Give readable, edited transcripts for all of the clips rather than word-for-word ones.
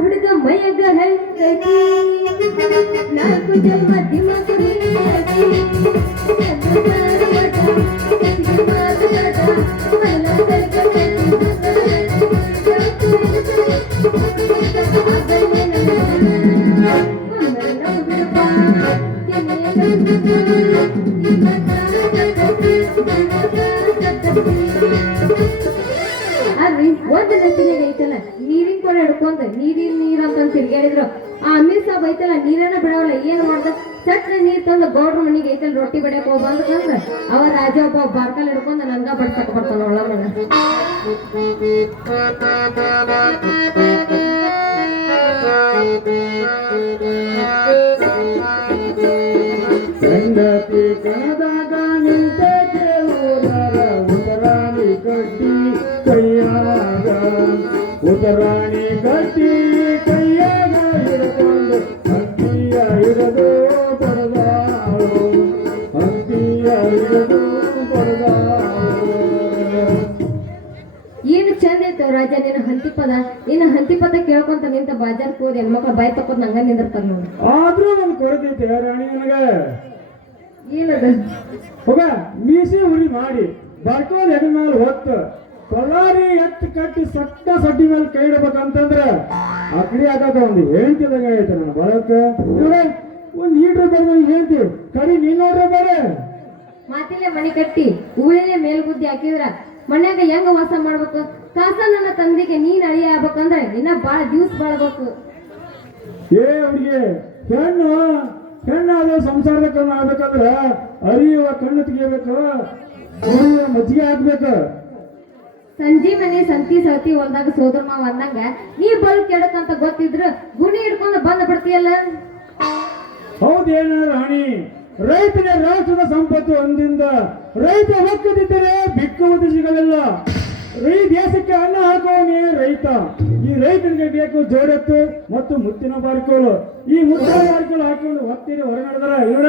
ಹುಡುಗ ಮೈಯಾಗ ಹೈತೈತಿ ನಾಲ್ಕು ಜನ್ಮ ದಿಮಾಕುರಿ ಅಲ್ರಿ ಒಂದ್ ನೆತ್ತಿನಾಗ ಐತಲ್ಲ ನೀರಿನ ಕೊಡ ಹಿಡ್ಕೊಂಡ್ ನೀರ್ ಅಂತ ತಿರ್ಗಾಡಿದ್ರು ಆ ಅಮೀರ್ ಸಾಬ್ ಐತಲ್ಲ ನೀರನ್ನ ಬಿಡವಲ್ಲ ಏನ್ ಮಾಡ್ದ ಸಟ್ಟ ನೀರ್ ತಂದು ಗೌಡ್ರ ಮನಿಗೆ ಐತಲ್ಲ ರೊಟ್ಟಿ ಬಡಿಯಕ್ ಹೋಗ್ಬಂದ್ರ ಅವ ರಾಜ ಒಬ್ಬ ಬಾರ್ಕಲ್ ಹಿಡ್ಕೊಂಡ್ ನನ್ಗ ಬಡ್ಸಕ್ ಬರ್ತಾನ ಒಳ ಮಗ ಸಂಗತಿ ಕಣದಾಗ ನಿಂತ ಕೇಳುವುದರ ಉತ್ತರಾಣಿ ಕಟ್ಟಿ ಕೈಯಾಗ ಉತ್ತರಾಣಿ ಕಟ್ಟಿ ಕೈಯಾಗ ಹಿಡ್ಕೊಂಡು ಹಕ್ಕಿಯ ಹಿಡಿದು ಬಡದಾಳು ಹಕ್ಕಿಯ ಹಿಡಿದು ಬಡದಾಳು. ಏನು ಚಂದ ಐತವ ರಾಜ ನಿನ್ನ ಹಂತಿಪದ ಹಂತಿಪದ ಕೇಳ್ಕೊಂತ ನಿಂತ ಬಾಜಾರ್ಕ್ ಹೋಗಿ ಹೆಣ್ಮಕ್ಳ ಬಾಯ್ ತಕ್ಕೋದ್ ನಂಗ ನಿಂದಿರ್ತಾರ ನೋಡಿ. ಆದ್ರೂ ನನ್ ಕೊರತೈತೆ ರಾಣಿ ನನಗ ಏನದ ಹೋಗ ಮೀಸಿ ಉರಿ ಮಾಡಿ ಬರ್ಕೋದ್ ಹೆಗ ಮೇಲೆ ಹೊತ್ತು ಕೊಲ್ಲಾರಿ ಎತ್ತು ಕಟ್ಟಿ ಸಡ್ಡಿ ಮೇಲೆ ಕೈ ಇಡ್ಬೇಕಂತಂದ್ರ ಅಕಡಿ ಆಗದ ಒಂದು ಹೇಳ್ತಿದಂಗ ಐತೆ ನನ್ನ ಬಳಕ ಒಂದ್ ಈಟ್ರ ಬರ್ದ ಹೇಳ್ತಿ ಕಡಿ ನೀನ್ ನೋಡ್ರೆ ಬೇರೆ ಮಾತಿಲೆ ಮನಿ ಕಟ್ಟಿ ಊಳಿಲೆ ಮೇಲ್ಬುದ್ಧಿ ಹಾಕಿದ್ರ ಮನ್ಯಾಗ ಹೆಂಗ ವಾಸ ಮಾಡ್ಬೇಕು ಕಾಸ ನನ್ನ ತಂದೆಗೆ ನೀನ್ ಅಳಿಯ ಆಗ್ಬೇಕಂದ್ರೆ ಇನ್ನ ಬಾಳ ದಿವ್ಸ ಬಾಳ್ಬೇಕು. ಏ ಹುಡುಗಿ ಹೆಣ್ಣಾದ ಸಂಸಾರದ ಆಗ್ಬೇಕಂದ್ರ ಅರಿಯುವ ಕಣ್ಣು ತೆಗಿಬೇಕು ಮಜ್ಜಿಗೆ ಹಾಕ್ಬೇಕು. ಸಂಜೆ ಮನೆ ಸಂತಿ ಸತಿ ಹೊಲ್ದಾಗ ಸೋದರ ಮಾವ ಅಂದಂಗ ನೀ ಬಲ್ ಕೆಡಕಂತ ಗೊತ್ತಿದ್ರು ಗುಣಿ ಹಿಡ್ಕೊಂಡು ಬಂದ್ ಬಿಡ್ತೀಯಲ್ಲ. ಹೌದೇನ ರಾಣಿ ರೈತನೇ ರಾಷ್ಟ್ರದ ಸಂಪತ್ತು ಅಂದಿಂದ ರೈತ ಒಕ್ಕದಿದ್ದರೆ ಬಿಕ್ಕುವುದು ಸಿಗಲಿಲ್ಲ. ದೇಶಕ್ಕೆ ಅನ್ನ ಹಾಕುವನೇ ರೈತ. ಈ ರೈತನಿಗೆ ಬೇಕು ಜೋಡೆತ್ತು ಮತ್ತು ಮುತ್ತಿನ ಬಾರ್ಕೋಲು. ಈ ಮುತ್ತಿನ ಬಾರ್ಕೋಲು ಹಾಕೊಂಡು ಹೊತ್ತೀರಿ ಹೊರಗಡದ್ರ ಇವ್ರ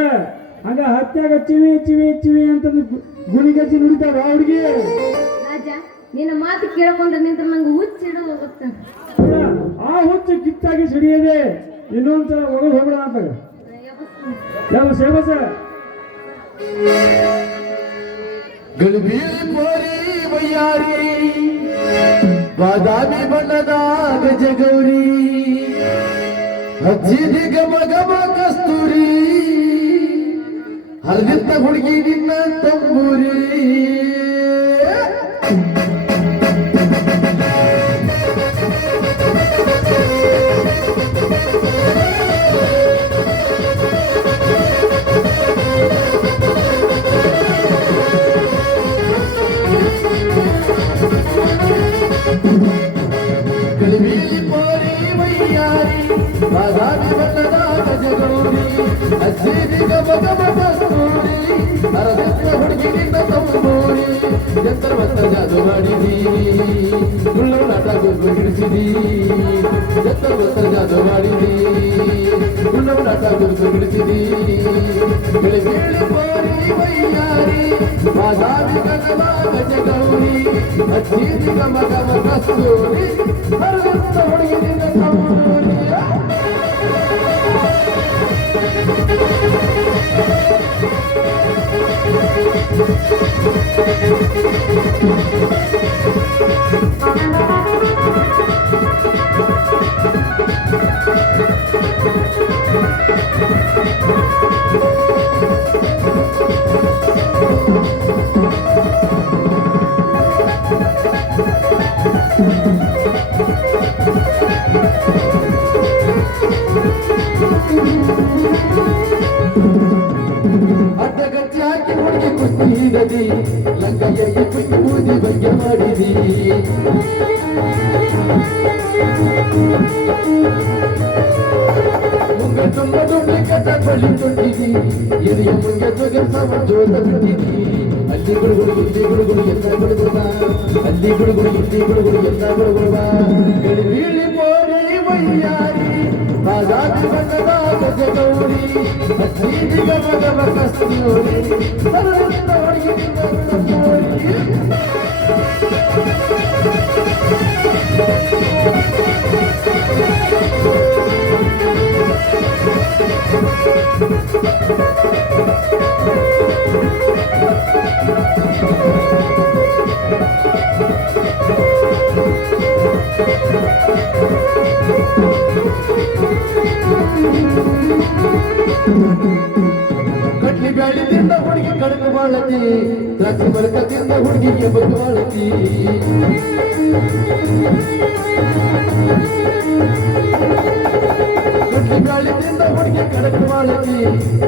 ಹಂಗ ಹತ್ಯಾಗ ಚಿವಿ ಚಿವಿ ಚಿವಿ ಅಂತಂದು ಗುಣಿಗಚ್ಚಿ ನುಡಿತಾರ ಹುಡುಗಿ. ರಾಜ ನಿನ್ನ ಮಾತು ಕೇಳ್ಕೊಂಡ್ರೆ ನಿಂತ ನಂಗೆ ಹುಚ್ಚಿಡ ಹೋಗುತ್ತ. ಆ ಹುಚ್ಚು ಕಿತ್ತಾಗಿ ಸಿಡಿಯದೆ ಇನ್ನೊಂದ್ಸಲ ಒಳಗೆ ಹೋಗ್ಬಿಡ ಅಂತ ಯಾವ ಸೇವಸ ಗಲ್ಬೀಲಿ ಪೋರಿ ವಯ್ಯಾರಿ ಬಾದಾಮಿ ಬಣ್ಣದ ಗಜಗೌರಿ ಹಚ್ಚಿದಿ ಗಮ ಗಮ ಕಸ್ತೂರಿ ಹರಿದಿತ್ತ ಹುಡುಗಿ ನಿನ್ನ ತಂಬೂರಿ ಗಲಿಬೀಲಿ ಪೋರಿ ವಯ್ಯಾರಿ ಬಾದಾಮಿ ಬಣ್ಣದ ಗಜಗೌರಿ ಹಚ್ಚಿದಿ ಗಮ ಗಮ ಕಸ್ತೂರಿ ಹರಿದಿತ್ತ ಹುಡುಗಿ ನಿನ್ನ ತಂಬೂರಿ ಎತ್ತರ ಮತ್ತ ಜಾದು ಮಾಡಿದಿ ಮುಳ್ಳು ನಾಟ ಗುರ್ಗು ಹಿಡಿಸಿದಿ ಎತ್ತರ ಮತ್ತ ಜಾದು ಮಾಡಿದಿ ಮುಳ್ಳು ನಾಟ ಗುರ್ಗು ಹಿಡಿಸಿದಿ ಗಲಿಬೀಲಿ ಪೋರಿ ವಯ್ಯಾರಿ ಬಾದಾಮಿ ಬಣ್ಣದ ಗಜಗೌರಿ ಹಚ್ಚಿದಿ ಗಮ ಗಮ ಕಸ್ತೂರಿ ಹರಿದಿತ್ತ ಹುಡುಗಿ ನಿನ್ನ ತಂಬೂರಿ ಅಡ್ಡಗಚ್ಚಿ ಹಾಕಿ ಹುಡುಗಿ ಕುಸ್ತಿ ಹೀಗದಿ ಲಂಕಯ್ಯಗೆ ಕುಸ್ತಿ ಬೂದಿ ಬಗ್ಗೆ ಮಾಡಿದಿ ಮುಂಗ ತುಂಬ ಡುಪ್ಲಿಕೇಟ್ ಬಳ್ಳಿ ತೊಟ್ಟಿದಿ ಹಿರಿಯ ಮುಂಗೆ ಜೋಗಿರ್ಸವ ಜೋತ ಬಿಟ್ಟಿದಿ ಅಲ್ಲಿ ಗುಡುಗುಡು ಇಲ್ಲಿ ಗುಡುಗುಡು ಎಲ್ಲ ಗುಡುಗುಡ ಅಲ್ಲಿ ಗುಡುಗುಡು ಇಲ್ಲಿ ಗುಡುಗುಡು ಎಲ್ಲ ಗುಡುಗುಡ ಗಲಿಬೀಲಿ ಪೋರಿ ವಯ್ಯಾರಿ ಬಾದಾಮಿ ಬಣ್ಣದ ಗಜಗೌರಿ ಹಚ್ಚಿದಿ ಗಮ ಗಮ ಕಸ್ತೂರಿ ಹರಿದಿತ್ತ ಹುಡುಗಿ ನಿನ್ನ ತಂಬೂರಿ ಮಾಡತಿ ದ್ರಾಕ್ಷಿ ಮರಕದಿಂದ ಹುಡುಗಿಗೆ ಬಂದು ಮಾಡತಿ ಗುಡ್ಲಿ ಗಾಳಿಯಿಂದ ಹುಡುಗಿ ಕಡಕ್ ಮಾಡತಿ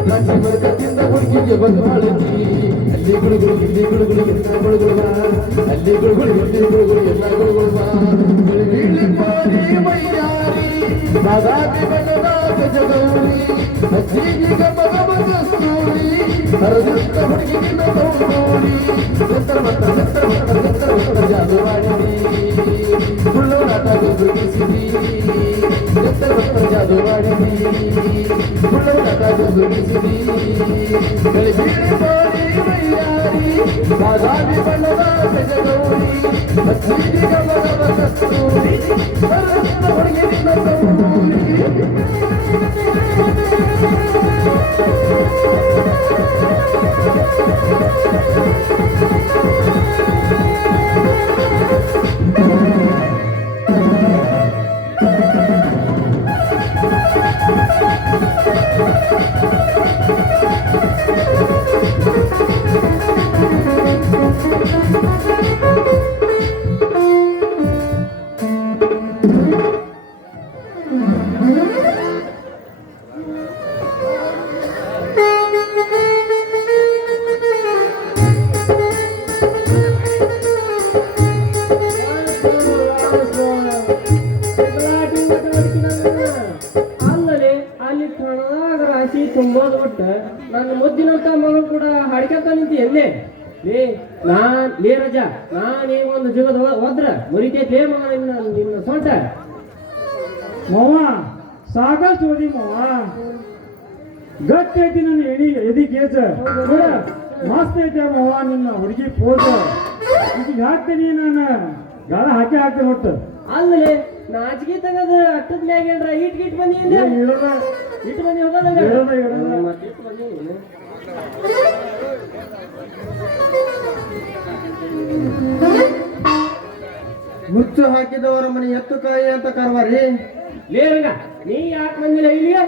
ದ್ರಾಕ್ಷಿ ಮರಕದಿಂದ ಹುಡುಗಿಗೆ ಬಂದು ಮಾಡತಿ ಅಲ್ಲಿ ಗುಳುಗುಳು ಇಲ್ಲಿ ಗುಳುಗುಳು ಎಲ್ಲ ಗುಳುಗುಳು ಬಾ ಅಲ್ಲಿ ಗುಳುಗುಳು ಇಲ್ಲಿ ಗುಳುಗುಳು ಎಲ್ಲ ಗುಳುಗುಳು ಬಾ ಬೀಳಿ ಪಾರಿ ಮೈಯಾರಿ ಬಾದಾಮಿ ಬಣ್ಣದ ಗಜಗೌರಿ ಅಜ್ಜಿಗೆ ಗಮಗ ಕಸ್ತೂರಿ ಹರದುತ್ತ ಹುಡುಗಿಗಿನ್ನ ತೌಡೂರಿ ಸತ್ತರ ಜಾದು ಮಾಡಿರಿ ಸುಳ್ಳು ನಾಟಕ ದುರ್ಗಿಸಿರಿ ಸತ್ತರ ಜಾದು ಮಾಡಿರಿ ಸುಳ್ಳು ನಾಟಕ ದುರ್ಗಿಸಿರಿ ಬೀಳಿ ಪಾರಿ ಮೈಯಾರಿ ಬಾದಾಮಿ ಬಣ್ಣದ ಗಜಗೌರಿ ಅಜ್ಜಿಗೆ ಗಮಗ ಕಸ್ತೂರಿ ಹರದುತ್ತ ಹುಡುಗಿಗಿನ್ನ ತೌಡೂರಿ ಅಲ್ಲಲ್ಲಿ ಅಲ್ಲಿ ಕಣದಾಗ ರಾಶಿ ತುಂಬೋದು ಬಿಟ್ಟ ನನ್ನ ಮುದ್ದಿನಂತ ಮಗಳು ಕೂಡ ಹಾಡ್ಕೊಂತ ನಿಂತಿ ಎಲ್ಲೇ ಲೇ ರಜಾ ನಾನೇ ಒಂದು ಜಗದ ಹೋದ್ರ ಮುರಿತೈತಿ ಮಗ ನಿನ್ನ ಸೊಂಟ ಮಾವ ಸಾಕಷ್ಟು ಓದಿ ಮಾವ ಗಟ್ಟಿ ಐತಿ ನನ್ನ ಎದಿ ಕೇಸ ನೋಡ ಮಸ್ತ್ ಐತೆ ಮಾವ ನಿನ್ನ ಹುಡುಗಿ ಪೋಸ್ ಈಗ ಹಾಕ್ತೀನಿ ನಾನು ಗಾಳ ಹಾಕ್ತೇನೆ ಒಟ್ಟು ಅಲ್ಲಲ್ಲಿ ನಾಚಿಗೆ ತೆಗದ ಅಟ್ಟದ ಮ್ಯಾಗೇನ್ರ ಇಟ್ ಬಂದಿ ಹೇಳೋದ ಇಟ್ಟು ಬಂದಿ ಹೋದ ಹೇಳೋದ ಹೇಳೋದ ಮತ್ತೆ ಇಟ್ಟು ಬಂದಿ ಮುಚ್ಚು ಹಾಕಿದವರ ಮನೆ ಎತ್ತು ಕಾಯಿ ಅಂತ ಕರ್ವಾರಿ ಲೇ ರಂಗ ನೀ ಯಾಕೆ ಬಂದಿಲ್ಲ ಇಲ್ಲಿಗೆ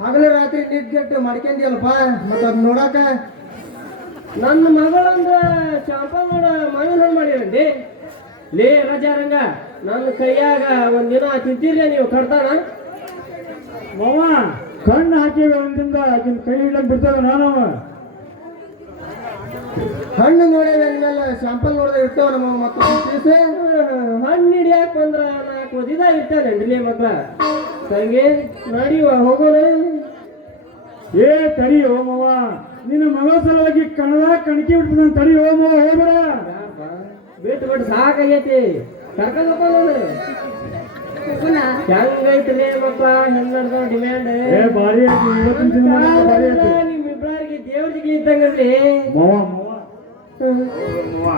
ಹಗಲು ರಾತ್ರಿ ನಿದ್ಗೆಟ್ಟು ಮಾಡ್ಕೊಂಡಿಯಲ್ಪ ಮತ್ತ ಅದ್ ನೋಡಾಕ ನನ್ನ ಮಗಳಂದ ಚಾಂಪಲ್ ನೋಡ ಮಾವಿನ ಹಣ್ಣು ಮಾಡಿರಂಡಿ ಲೇ ರಜಾ ರಂಗ ನನ್ನ ಕೈಯಾಗ ಒಂದಿನ ತಿಂತೀರ್ಲಿ ನೀವು ಕಡ್ತಾನ ಮಾವ ಕಣ್ಣು ಹಾಕಿವೆ ಒಂದಿಂದ ಆಕಿನ ಕೈ ಹಿಡ್ಲಕ್ ಬಿಡ್ತಾವ ನಾನವ ಹಣ್ಣು ನೋಡೇವೆ ಅಂದ್ಮೇಲೆ ಶಾಂಪಲ್ ನೋಡಿದ್ರೆ ಇರ್ತಾವ ನಮ್ಮ ಮಕ್ಕಳು ಹಣ್ಣು ಹಿಡಿಯಾಕ ಬಂದ್ರ ನಾಲ್ಕು ಒದಿದ ಇರ್ತಾನೇನ್ರಿ ಮಕ್ಳ ತಂಗಿ ನಡಿವ ಹೋಗೋಣ ಏ ತಡಿ ಮಾವ ನಿನ್ನ ಮಗಳ ಸಲುವಾಗಿ ಕಣದ ಕಣಕಿ ಬಿಡ್ತಾನ ತಡಿ ಮಾವ ಹೋಗ್ಬೇಡ ಬಿಟ್ಟು ಬಿಟ್ಟು ಸಾಕಾಗೈತಿ ಕರ್ಕೊಂಡಪ್ಪ ನೋಡು ಹೆಂಗೈತ್ರಿ ಮಕ್ಳ ಹೆಂಗ್ ನಡ್ದ ಡಿಮ್ಯಾಂಡ್ ಏ ಭಾರಿ ಐತಿ ಇವತ್ತಿನ ದಿನ ಮಾತ್ರ ಭಾರಿ ಐತಿ ನಿಮ್ಮಿಬ್ಬರಿಗೆ ದೇವ್ರಿಗೆ ಇದ್ದಂಗಲ್ರಿ ಮಾವ ಮಾವ ಮಾವ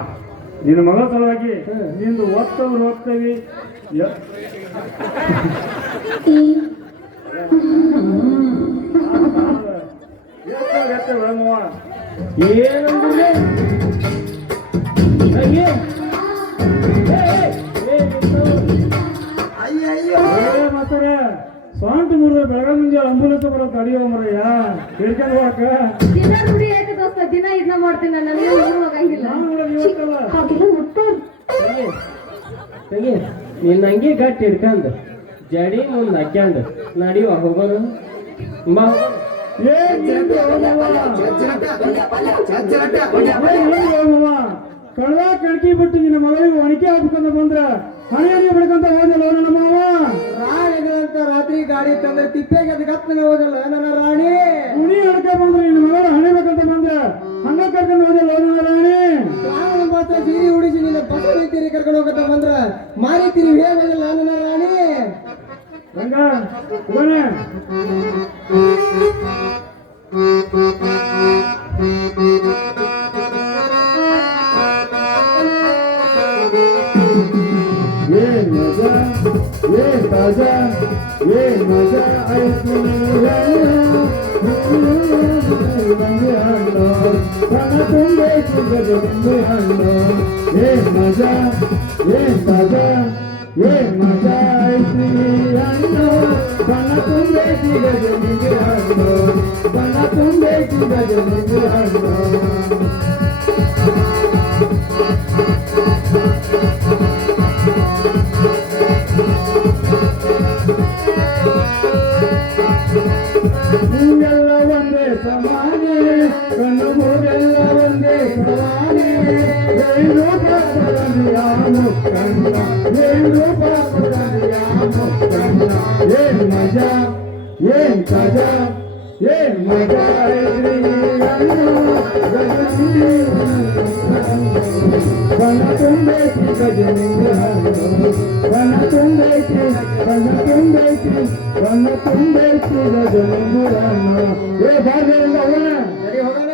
ನಿನ್ನ ಮಗಳ ಸಲುವಾಗಿ ನಿಂದು ಓದ್ತವ್ರು ಓದ್ತೇವಿ ಮಾವ ಏನಂದ್ರೆ ತಂಗಿ ಮಾತಾಡ ಸ್ವಂತ ಮುರಿದ ಬೆಳಗ್ಗೆ ಮುಂಜೆ ಅಂಬುಲೆನ್ಸ್ ಬರೋ ತಡಿಯೋ ಮರಯ್ಯ ಹಿಡ್ಕೊಂಡು ಹೋಗಕ್ಕ ದಿನ ನುಡಿ ಆಯ್ತು ದೋಸ್ತ ದಿನ ಇದನ್ನ ಮಾಡ್ತೀನಿ ನಾನು ನನಗೆ ಊರು ಹೋಗಂಗಿಲ್ಲ ನಾನು ನೋಡೋದು ಇವತ್ತಲ್ಲ ಹಾಗೆಲ್ಲ ಮುಟ್ಟಾರ ತಂಗಿ ನಿನ್ನ ಅಂಗಿ ಗಟ್ಟಿ ಹಿಡ್ಕಂದು ಜಡಿ ಮುಂದೆ ಹಾಕ್ಯಂಡು ನಡಿವ ಹೋಗೋಣ ಬಾ ಏ ನಿಂದು ಕಳ್ಳ ಕಣಕಿ ಬಿಟ್ಟು ನಿನ್ನ ಮಗಳಿಗೆ ಒಣಕೆ ಹಾಕ್ಬೇಕಂತ ಬಂದ್ರ ಹಣೆಯಲ್ಲಿ ಬಿಡ್ಕೊಂತ ಹೋದಲ್ಲ ನನ್ನ ಮಾವ ರಾಣಿಗಳಂತ ರಾತ್ರಿ ಗಾಡಿ ತಂದ್ರೆ ತಿಪ್ಪೆಗೆ ಅದು ಗಪ್ಪನೆ ಹೋದಲ್ಲ ನನ್ನ ರಾಣಿ ಉಣಿ ಹಡ್ಕ ಬಂದ್ರೆ ನಿನ್ನ ಮಗಳ ಹಣಿಬೇಕಂತ ಬಂದ್ರ ಹಂಗ ಕರ್ಕೊಂಡು ಹೋದಲ್ಲ ನನ್ನ ರಾಣಿ ಶ್ರಾವಣ ಮಾಸ ಸೀರೆ ಉಡಿಸಿ ನಿನ್ನ ಬಸ್ ರೀತಿ ಕರ್ಕೊಂಡು ಹೋಗತ್ತ ಬಂದ್ರ ಮಾರಿತೀರಿ ಹೇಗಲ್ಲ ನನ್ನ ರಾಣಿ ರಂಗ ಹೋಗೋಣ ये मजा ये ताजा ये मजा ऐसे तुम्बे ये मजा ये ताजा ये मजा ऐसे तुम्बे ಬನ ತುಂಬೈತಿ ಗಜನಿಂಬೆ ಹಣ್ಣು ಮೂಗೆಲ್ಲ ಒಂದೇ ಸಮಾನೆ ಕಣ್ಣು ಮೂಗೆಲ್ಲ ಒಂದೇ ಸಮಾನೆ ಏಳು ಪಾಪುರನಿಯಾನು ಕಣ್ಣ ಏಳು ಪಾಪುರನಿಯಾನು ಕಣ್ಣ ಏನ್ ಮಜಾ ಏನ್ ಕಜಾ ಏನ್ ಮಜಾ ಐತ್ರಿ ಬನ ತುಂಬೈತಿ ಗಜನಿಂಬೆ ಹಣ್ಣು ಬನ ತುಂಬೈತಿ ಬನ ತುಂಬೈತಿ ಬನ ತುಂಬೈತಿ ಗಜನಿಂಬೆ ಹಣ್ಣು ಏ ಬಾರ್ರಿ ಹೋಗೋಣ ಸರಿ ಹೋಗೋಣ